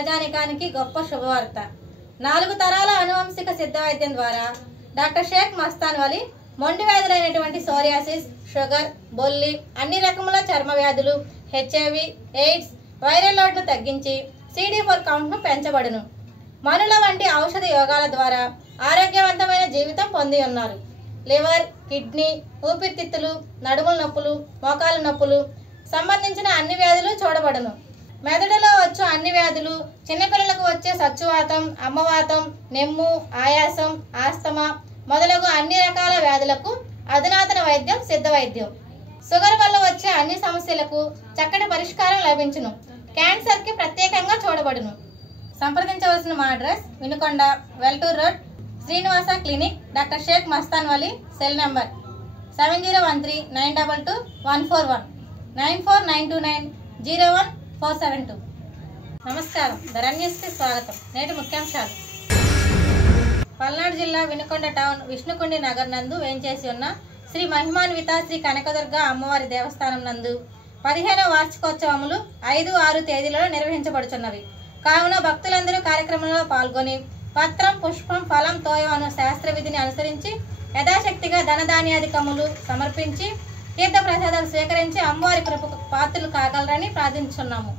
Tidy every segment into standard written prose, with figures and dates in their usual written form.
ప్రజానికానికి గొప్ప శుభవార్త. 4 తరాల అనువంశిక సిద్ధ వైద్యం ద్వారా డాక్టర్ షేక్ మస్తాన్ వలి మొండి వ్యాధులైనటువంటి సోరియాసిస్, షుగర్, బొల్లి, అన్ని రకముల చర్మ వ్యాధులు, హెచ్ఐవి, ఎయిడ్స్, వైరల్ లోడ్ను తగ్గించి CD4 కౌంట్ను పెంచబడును. మనుల వంటి ఔషధ యోగాల ద్వారా ఆరోగ్యవంతమైన జీవితం పొంది ఉన్నారు. లివర్, కిడ్నీ, ఊపిరితిత్తులు, నడుముల నొప్పులు, మోకాల నొప్పులు సంబంధించిన అన్ని వ్యాధులు చూడబడును. మెదడులో వచ్చు అన్ని వ్యాధులు, చిన్నపిల్లలకు వచ్చే సచ్చువాతం, అమ్మవాతం, నెమ్ము, ఆయాసం, ఆస్తమా మొదలగు అన్ని రకాల వ్యాధులకు అధునాతన వైద్యం సిద్ధ వైద్యం. షుగర్ వల్ల వచ్చే అన్ని సమస్యలకు చక్కటి పరిష్కారం లభించును. క్యాన్సర్కి ప్రత్యేకంగా చూడబడును. సంప్రదించవలసిన మా address Vinukonda, Veltur road, Srinivasa clinic, doctor Shaik Mastan Vali. Cell number 7013922141 9492901472. నమస్కారం. ధరణ్యస్కి స్వాగతం. నేటి ముఖ్యాంశాలు. పల్నాడు జిల్లా వినుకొండ టౌన్ విష్ణుకుండి నగర్ నందు వేంచేసి ఉన్న శ్రీ మహిమాన్విత శ్రీ కనకదుర్గ అమ్మవారి దేవస్థానం నందు 15వ వార్షికోత్సవములు 5, 6 తేదీలలో నిర్వహించబడుచున్నవి. కావున భక్తులందరూ కార్యక్రమంలో పాల్గొని పత్రం, పుష్పం, ఫలం, తోయం అను శాస్త్ర విధిని అనుసరించి యథాశక్తిగా ధనధాన్యాధికములు సమర్పించి తీర్థ ప్రసాదాలు స్వీకరించి అమ్మవారి కృపకు పాత్రలు కాగలరని ప్రార్థించున్నాము.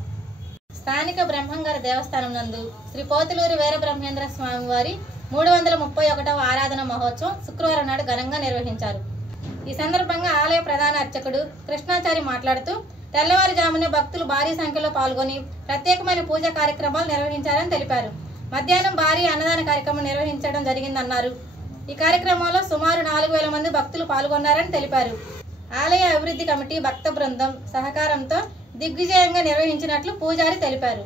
స్థానిక బ్రహ్మంగారి దేవస్థానం నందు శ్రీ పోతులూరి వీరబ్రహ్మేంద్ర స్వామి వారి 331వ ఆరాధన మహోత్సవం శుక్రవారం నాడు ఘనంగా నిర్వహించారు. ఈ సందర్భంగా ఆలయ ప్రధాన అర్చకుడు కృష్ణాచారి మాట్లాడుతూ తెల్లవారుజామునే భక్తులు భారీ సంఖ్యలో పాల్గొని ప్రత్యేకమైన పూజా కార్యక్రమాలు నిర్వహించారని తెలిపారు. మధ్యాహ్నం భారీ అన్నదాన కార్యక్రమం నిర్వహించడం జరిగిందన్నారు. ఈ కార్యక్రమంలో సుమారు 4000 మంది భక్తులు పాల్గొన్నారని తెలిపారు. ఆలయ అభివృద్ధి కమిటీ భక్త బృందం సహకారంతో దిగ్విజయంగా నిర్వహించినట్లు పూజారి తెలిపారు.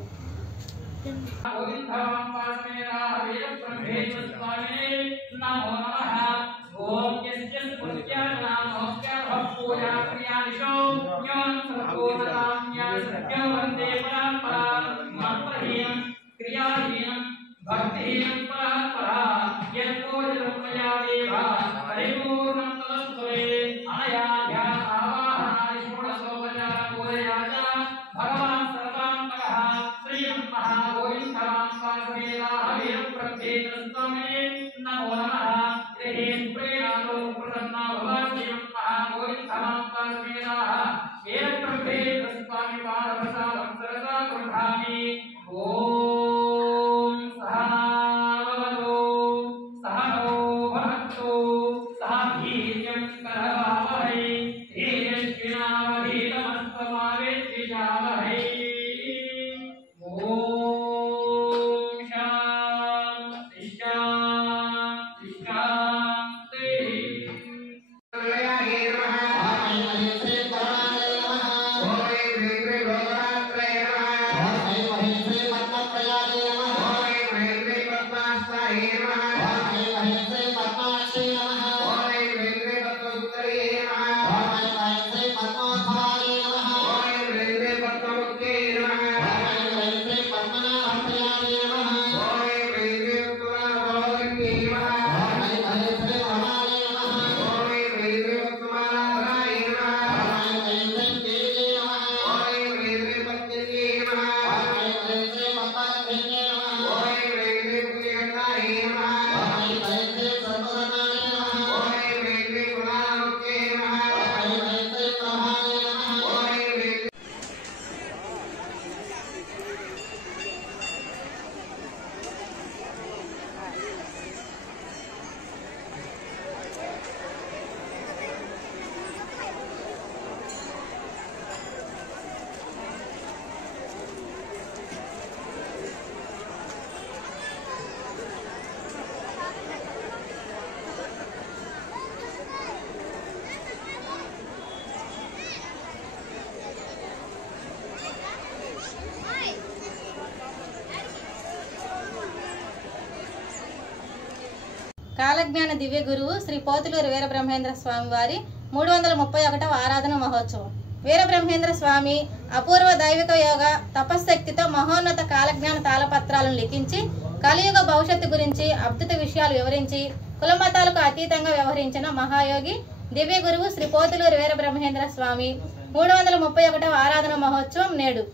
కాలజ్ఞాన దివ్య గురువు శ్రీ పోతులూరి వీరబ్రహ్మేంద్ర స్వామి వారి 331వ ఆరాధన మహోత్సవం. వీరబ్రహ్మేంద్ర స్వామి అపూర్వ దైవిక యోగ తపశ్శక్తితో మహోన్నత కాలజ్ఞాన తాళపత్రాలను లిఖించి కలియుగ భవిష్యత్తు గురించి అద్భుత విషయాలు వివరించి కులమతాలకు అతీతంగా వ్యవహరించిన మహాయోగి దివ్య గురువు శ్రీ పోతులూరి వీరబ్రహ్మేంద్ర స్వామి 331వ ఆరాధన మహోత్సవం నేడు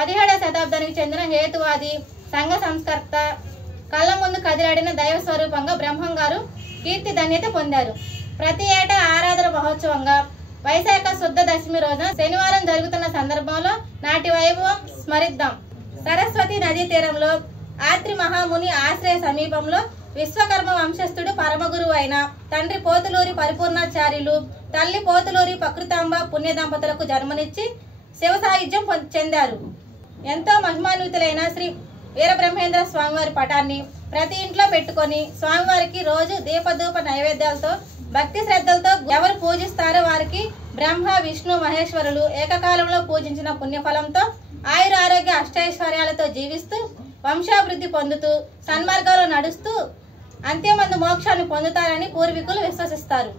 17వ శతాబ్దానికి చెందిన హేతువాది సంఘ సంస్కర్త, కళ్ళ ముందు కదిలాడిన దైవ స్వరూపంగా బ్రహ్మం గారు కీర్తి ధన్యత పొందారు. ప్రతి ఏటా ఆరాధన మహోత్సవంగా వైశాఖ శుద్ధ దశమి రోజున శనివారం జరుగుతున్న సందర్భంలో నాటి వైభవం స్మరిద్దాం. సరస్వతి నదీ తీరంలో ఆత్రి మహాముని ఆశ్రయ సమీపంలో విశ్వకర్మ వంశస్థుడు పరమగురువు అయిన తండ్రి పోతులూరి పరిపూర్ణాచార్యులు, తల్లి పోతులూరి ప్రకృతాంబ పుణ్య దంపతులకు జన్మనిచ్చి శివ సాయుధ్యం చెందారు. ఎంతో మహిమాన్వితులైన శ్రీ వీరబ్రహ్మేంద్ర స్వామివారి పటాన్ని ప్రతి ఇంట్లో పెట్టుకొని స్వామివారికి రోజు దీపధూప నైవేద్యాలతో భక్తి శ్రద్ధలతో ఎవరు పూజిస్తారో వారికి బ్రహ్మ విష్ణు మహేశ్వరులు ఏకకాలంలో పూజించిన పుణ్యఫలంతో ఆయుర ఆరోగ్య అష్టైశ్వర్యాలతో జీవిస్తూ వంశాభివృద్ధి పొందుతూ సన్మార్గంలో నడుస్తూ అంత్యమందు మోక్షాన్ని పొందుతారని పూర్వీకులు విశ్వసిస్తారు.